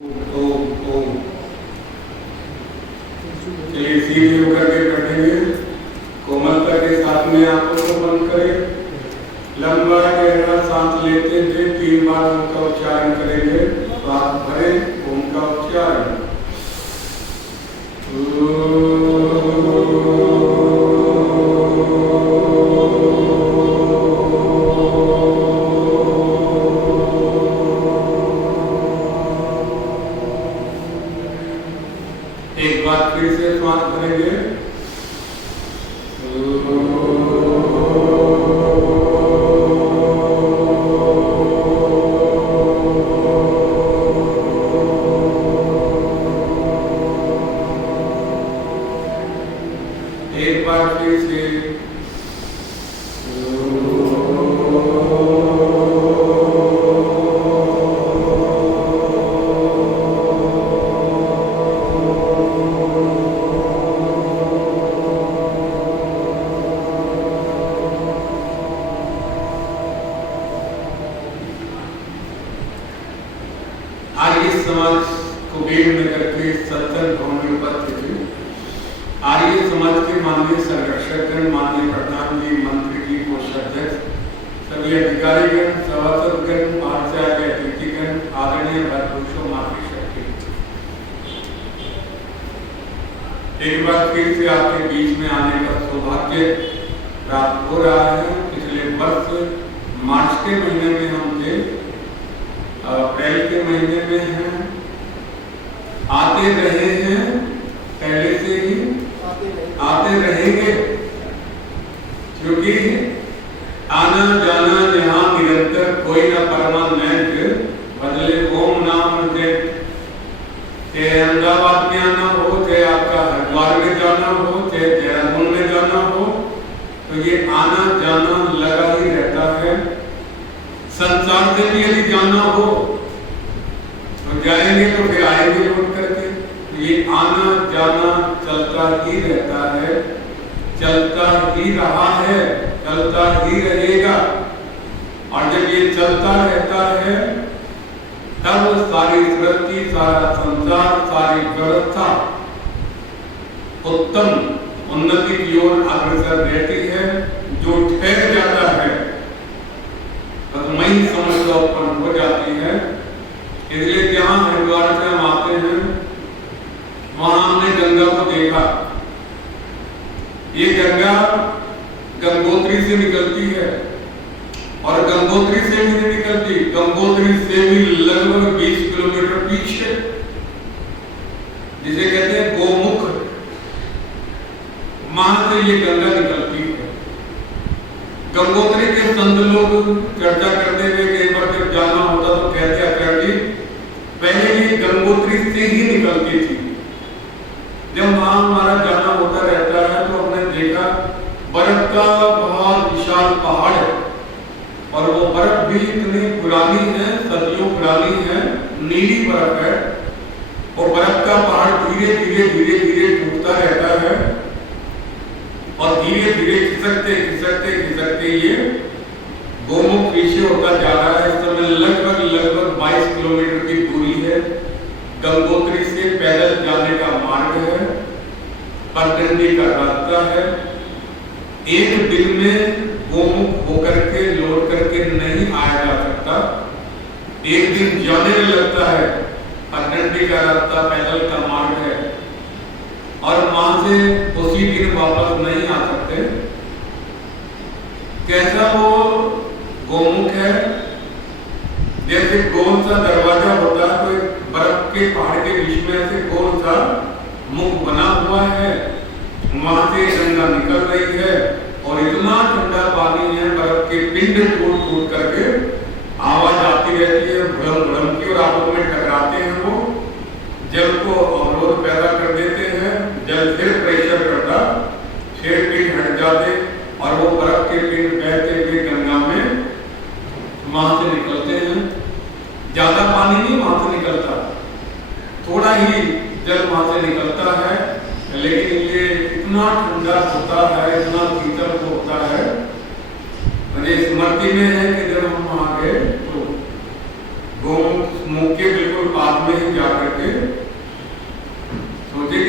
तो चलिए सीधे होकर के बैठेंगे। कोमलता के साथ में आंखों को बंद करें। लंबा गहरा सांस लेते हुए 3 बार ओम का उच्चारण करेंगे। श्वास भरें, ओम का उच्चारण। एक बार फिर से श्वास भरेंगे। एक बार फिर से आर्य समाज कुबेर नगर के सत्तर भवन में उपस्थित आर्य समाज के माननीय संरक्षकगण, माननीय प्रधान जी, मंत्री जी, कोषाध्यक्ष, सभी अधिकारीगण, सभासदगण, महाचार्य, अतिथिगण, आदरणीय भरपूषो मातृशक्ति, एक बार फिर से आपके बीच में आने का सौभाग्य प्राप्त हो रहा है। पिछले वर्ष मार्च के महीने में हम थे, अप्रैल के महीने में हैं, आते रहे हैं, पहले से ही आते रहेंगे, क्योंकि आना जाना यहाँ निरंतर, कोई ना परमानेंट बदले। ओम नाम दे, चाहे अहमदाबाद में आना हो, चाहे आपका हरिद्वार में जाना हो, चाहे देहरादून में जाना हो, तो ये आना जाना लगा ही रहता है। संसार से भी यदि जाना हो तो जाएंगे, तो फिर आएंगे लौट करके। ये आना जाना चलता ही रहता है, चलता ही रहा है, चलता ही रहेगा। और जब ये चलता रहता है, तब सारी सृष्टि, सारा संसार, सारी व्यवस्था उत्तम उन्नति की ओर अग्रसर रहती है। जो ठहर जाता है तस्मयी समस्या उत्पन्न हो जाती है। इसलिए जहां हरिद्वार से हम आते हैं, वहां हमने गंगा को देखा। ये गंगा गंगोत्री से निकलती है, और गंगोत्री से भी नहीं निकलती, गंगोत्री से भी लगभग 20 किलोमीटर पीछे, जिसे कहते हैं गोमुख, वहां से ये गंगा निकलती है। गंगोत्री के संत लोग चर्चा करते हुए कई बार जब जाना होता तो कहते आचार्य जी, पहले ये गंगोत्री से ही निकलती थी। जब वहां हमारा जाना होता रहता है तो हमने देखा बर्फ का बहुत विशाल पहाड़ है, और वो बर्फ भी इतनी पुरानी है, सदियों पुरानी है, नीली बर्फ है। और बर्फ का पहाड़ धीरे धीरे धीरे धीरे टूटता रहता है, और धीरे धीरे खिसकते खिसकते खिसकते ये गोमुख पीछे होता जा रहा है। इस समय लगभग 22 किलोमीटर की दूरी है। गंगोत्री से पैदल जाने का मार्ग है, पगडंडी का रास्ता है। एक दिन में गोमुख होकर के लौट करके नहीं आया जा सकता, एक दिन जाने में लगता है। पगडंडी का रास्ता, पैदल का मार्ग है, और वहां से उसी दिन वापस नहीं आ सकते। कैसा वो गोमुख है, जैसे गोल सा दरवाजा होता है, तो एक बर्फ के पहाड़ के बीच में ऐसे गोल सा मुख बना हुआ है, वहां से गंगा निकल रही है, और इतना ठंडा पानी है, बर्फ के पिंड टूट टूट करके आवाज आती रहती है, भड़म भड़म की, और आपस में टकराते हैं। वो जल को अवरोध पैदा कर देते हैं, जल फिर प्रेशर करता, फिर पिंड हट जाते, और वो बर्फ के पिंड बहते हुए गंगा में वहां से निकलते हैं। ज्यादा पानी नहीं वहां से निकलता, थोड़ा ही जल वहां से निकलता है, लेकिन ये इतना ठंडा होता है, इतना शीतल होता है। मुझे स्मृति में है कि जब हम वहां गए तो गोमुख के बिल्कुल पास में ही जाकर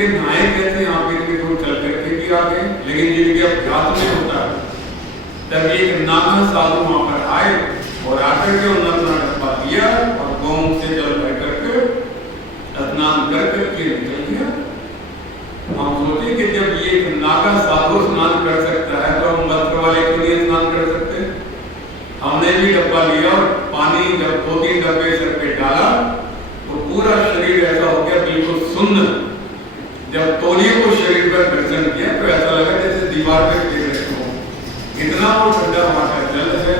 लेकिन नहाए कैसे, यहाँ पे भी तो चल करके भी आ गए, लेकिन जिनके अभ्यास में होता है। तब एक नागा साधु वहां पर आए और आकर के उन्होंने अपना डब्बा दिया और गौमुख से जल भर करके स्नान कर करके निकल गया। हम सोचे कि जब ये एक नागा साधु स्नान कर सकता है तो हम वस्त्र वाले क्यों नहीं स्नान कर सकते। हमने भी डब्बा लिया और पानी जब 2-3 डब्बे सर पे डाला तो पूरा शरीर ऐसा हो गया बिल्कुल सुन्न। जब तौलिए को शरीर पर घर्षण किया तो ऐसा लगा जैसे दीवार पे गिर रहे हो, इतना वो ठंडा वहां का जल है।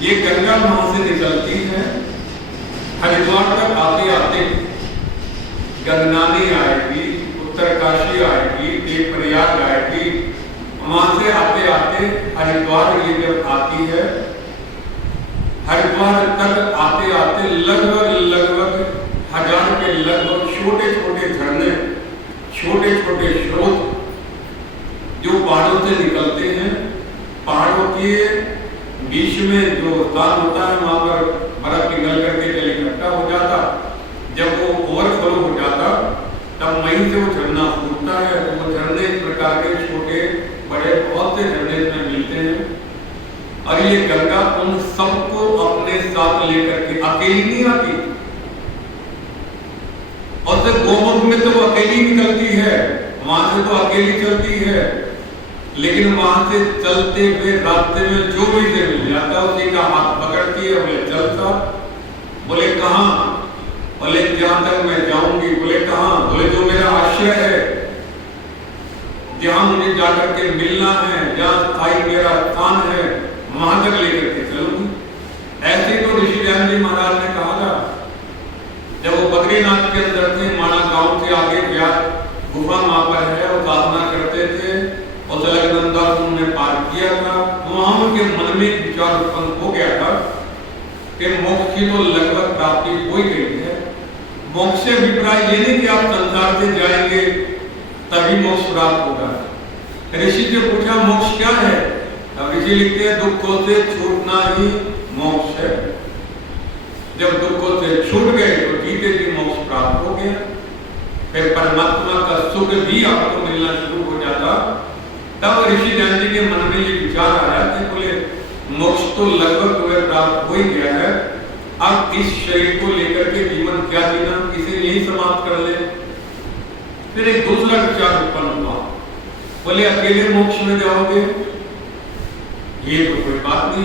ये गंगा वहां से निकलती है, हरिद्वार तक आते आते गंगनानी आएगी, उत्तरकाशी आएगी, देवप्रयाग आएगी, वहां से आते आते हरिद्वार ये जब आती है, हरिद्वार तक आते आते लगभग 1000 के लगभग छोटे छोटे झरने, छोटे छोटे स्रोत जो पहाड़ों से निकलते हैं। पहाड़ों के बीच में जो स्थान होता है वहां पर बर्फ पिघल करके जल इकट्ठा हो जाता, जब वो ओवरफ्लो हो जाता तब वहीं से वो झरना फूटता है। तो वो झरने इस प्रकार के छोटे बड़े बहुत से झरने इसमें मिलते हैं। और ये गंगा उन सबको अपने साथ लेकर के अकेली नहीं आती, और फिर गोमुख में तो वो अकेली निकलती है, वहां से तो अकेली चलती है, लेकिन वहां से चलते हुए रास्ते में जो भी से मिल जाता उसी का हाथ पकड़ती है। बोले चलता, बोले कहां, बोले जहां तक मैं जाऊंगी। बोले कहां, बोले जो मेरा आश्रय है, जहां मुझे जाकर के मिलना है, जहां स्थायी मेरा स्थान है, वहां तक लेकर के चलूंगी। ऐसे तो ऋषि ध्यान जी महाराज ने कहा था जब वो बद्रीनाथ के अंदर थे, माना गांव से आगे गया गुफा वहां पर है और साधना करते थे और अलकनंदा उन्होंने पार किया था। वहां उनके मन में विचार उत्पन्न हो गया था कि मोक्ष की तो लगभग प्राप्ति हो ही गई है। मोक्ष से अभिप्राय ये नहीं कि आप संसार से जाएंगे तभी मोक्ष प्राप्त होगा। ऋषि से पूछा मोक्ष क्या है, अब ऋषि लिखते हैं दुखों से छूटना ही मोक्ष है। जब दुखों से छूट गए तो जीते जी मोक्ष प्राप्त हो गया, फिर परमात्मा का सुख भी आपको मिलना शुरू हो जाता। तब ऋषि ध्यान जी के मन में ये विचार आया कि बोले मोक्ष तो लगभग तुम्हें प्राप्त हो ही गया है, अब इस शरीर को लेकर के जीवन क्या जीना, इसे यही समाप्त कर ले। फिर एक दूसरा विचार उत्पन्न हुआ, बोले अकेले मोक्ष में जाओगे ये तो कोई बात नहीं।